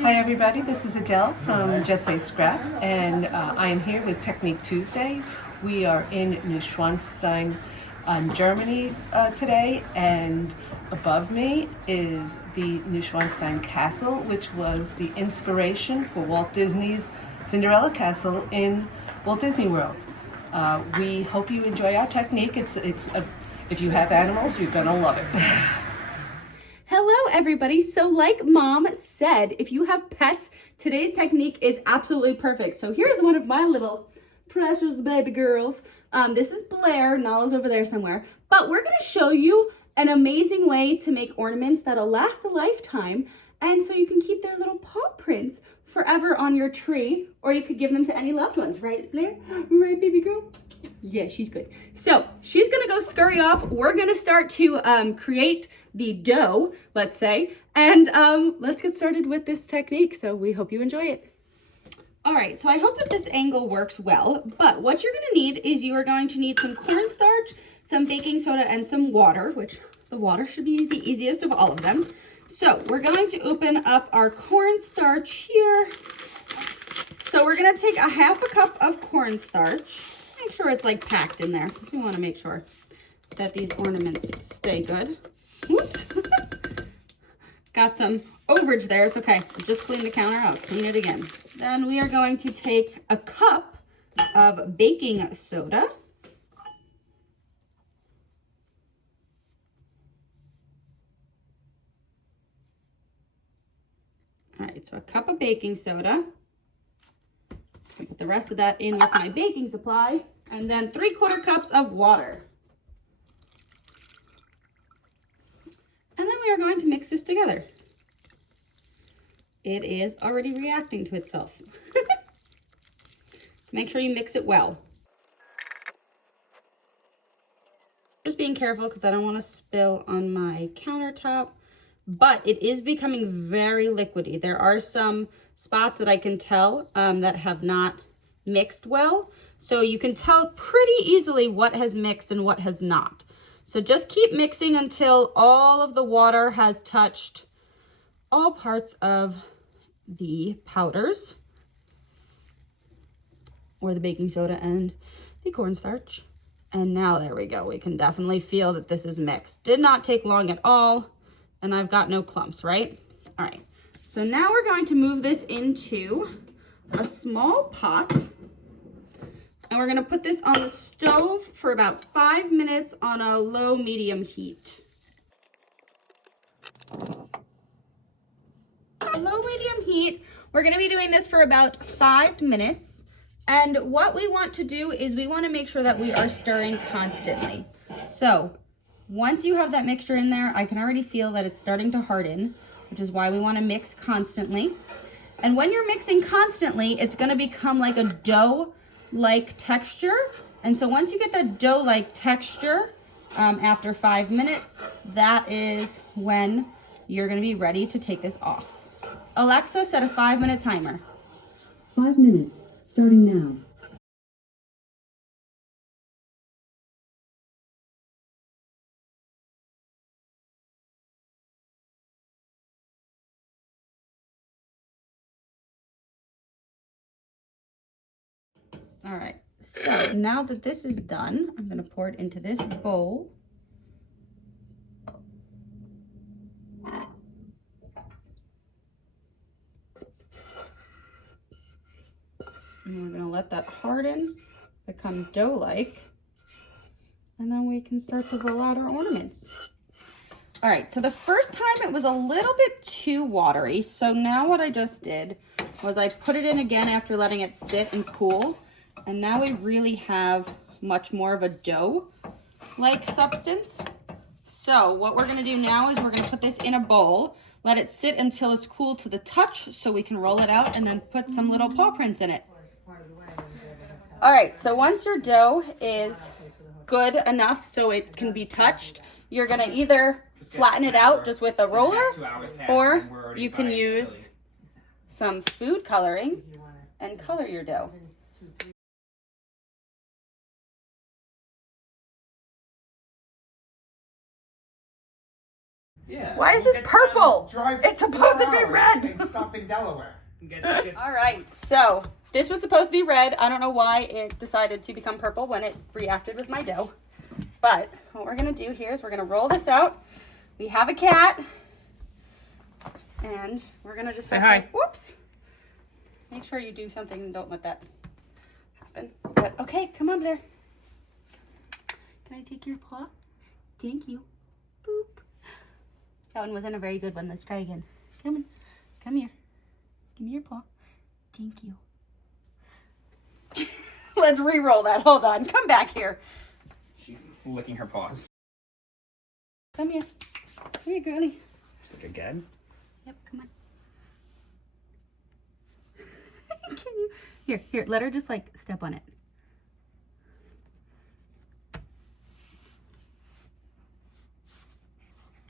Hi everybody, this is Adele from Just Say Scrap, and I am here with Technique Tuesday. We are in Neuschwanstein, Germany today, and above me is the Neuschwanstein Castle, which was the inspiration for Walt Disney's Cinderella Castle in Walt Disney World. We hope you enjoy our technique. If you have animals, you're gonna love it. Hello everybody. So like Mom said, if you have pets, today's technique is absolutely perfect. So here's one of my little precious baby girls. This is Blair, Nala's over there somewhere, but we're gonna show you an amazing way to make ornaments that'll last a lifetime, and so you can keep their little paw prints forever on your tree, or you could give them to any loved ones, right Blair? Right, baby girl? Yeah, she's good. So she's gonna go scurry off. We're gonna start to create the dough, let's say, and let's get started with this technique. So we hope you enjoy it. All right, so I hope that this angle works well, but what you're gonna need is you are going to need some cornstarch, some baking soda, and some water, which the water should be the easiest of all of them. So we're going to open up our cornstarch here. So we're gonna take a half a cup of cornstarch. Make sure it's like packed in there because we want to make sure that these ornaments stay good. Whoops. Got some overage there. It's okay. Just clean the counter out. Clean it again. Then we are going to take a cup of baking soda. All right, so a cup of baking soda. Put the rest of that in with my baking supply. And then 3/4 cups of water. And then we are going to mix this together. It is already reacting to itself. So make sure you mix it well. Just being careful because I don't want to spill on my countertop. But it is becoming very liquidy. There are some spots that I can tell that have not mixed well. So you can tell pretty easily what has mixed and what has not. So just keep mixing until all of the water has touched all parts of the powders or the baking soda and the cornstarch. And now there we go. We can definitely feel that this is mixed. Did not take long at all. And I've got no clumps, right? All right. So now we're going to move this into a small pot. And we're going to put this on the stove for about 5 minutes on a low-medium heat. Low-medium heat. We're going to be doing this for about 5 minutes. And what we want to do is we want to make sure that we are stirring constantly. So once you have that mixture in there, I can already feel that it's starting to harden, which is why we want to mix constantly. And when you're mixing constantly, it's going to become like a dough-like texture. And so once you get that dough-like texture, after 5 minutes, that is when you're going to be ready to take this off. Alexa, set a 5-minute timer. 5 minutes, starting now. All right, so now that this is done, I'm going to pour it into this bowl. And we're going to let that harden, become dough-like, and then we can start to roll out our ornaments. All right, so the first time it was a little bit too watery, so now what I just did was I put it in again after letting it sit and cool. And now we really have much more of a dough-like substance. So what we're gonna do now is we're gonna put this in a bowl, let it sit until it's cool to the touch so we can roll it out and then put some little paw prints in it. All right, so once your dough is good enough so it can be touched, you're gonna either flatten it out just with a roller, or you can use some food coloring and color your dough. Yeah. Why is this purple? Drive It's supposed to be 4 hours red. and stop in Delaware. All right, so this was supposed to be red. I don't know why it decided to become purple when it reacted with my dough. But what we're gonna do here is we're gonna roll this out. We have a cat. And we're gonna just Say have hi. to, whoops. Make sure you do something and don't let that happen. But okay, come on, Blair. Can I take your paw? Thank you. Boop. That one wasn't a very good one. Let's try again. Come on. Come here. Give me your paw. Thank you. Let's re-roll that. Hold on. Come back here. She's licking her paws. Come here. Come here, girlie. Just like again. Yep, come on. Can you? Here, let her just like step on it.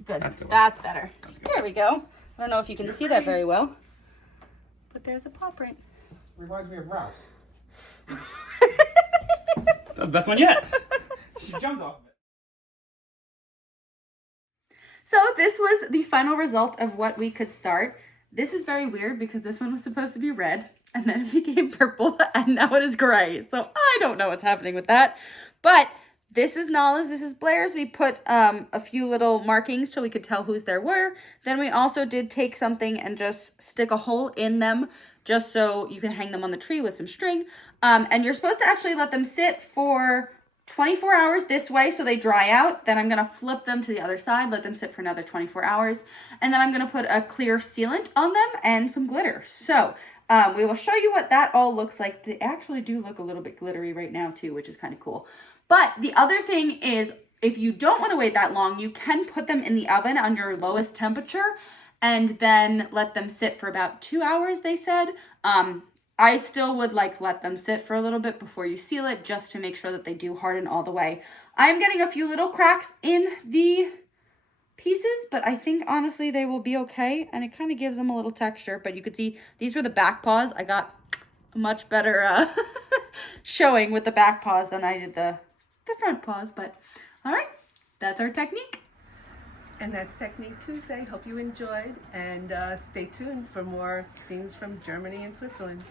Good. That's better. There we go. I don't know if you can see that very well, but there's a paw print. Reminds me of Rouse. That was the best one yet. She jumped off of it. So this was the final result of what we could start. This is very weird because this one was supposed to be red and then it became purple and now it is gray. So I don't know what's happening with that. But this is Nala's, this is Blair's. We put a few little markings so we could tell whose there were. Then we also did take something and just stick a hole in them just so you can hang them on the tree with some string. And you're supposed to actually let them sit for 24 hours this way so they dry out. Then I'm gonna flip them to the other side, let them sit for another 24 hours. And then I'm gonna put a clear sealant on them and some glitter. So we will show you what that all looks like. They actually do look a little bit glittery right now too, which is kind of cool. But the other thing is, if you don't want to wait that long, you can put them in the oven on your lowest temperature and then let them sit for about 2 hours, they said. I still would let them sit for a little bit before you seal it, just to make sure that they do harden all the way. I'm getting a few little cracks in the pieces, but I think honestly they will be okay, and it kind of gives them a little texture. But you could see these were the back paws. I got a much better showing with the back paws than I did the front paws. But all right, that's our technique. And that's Technique Tuesday. Hope you enjoyed, and stay tuned for more scenes from Germany and Switzerland.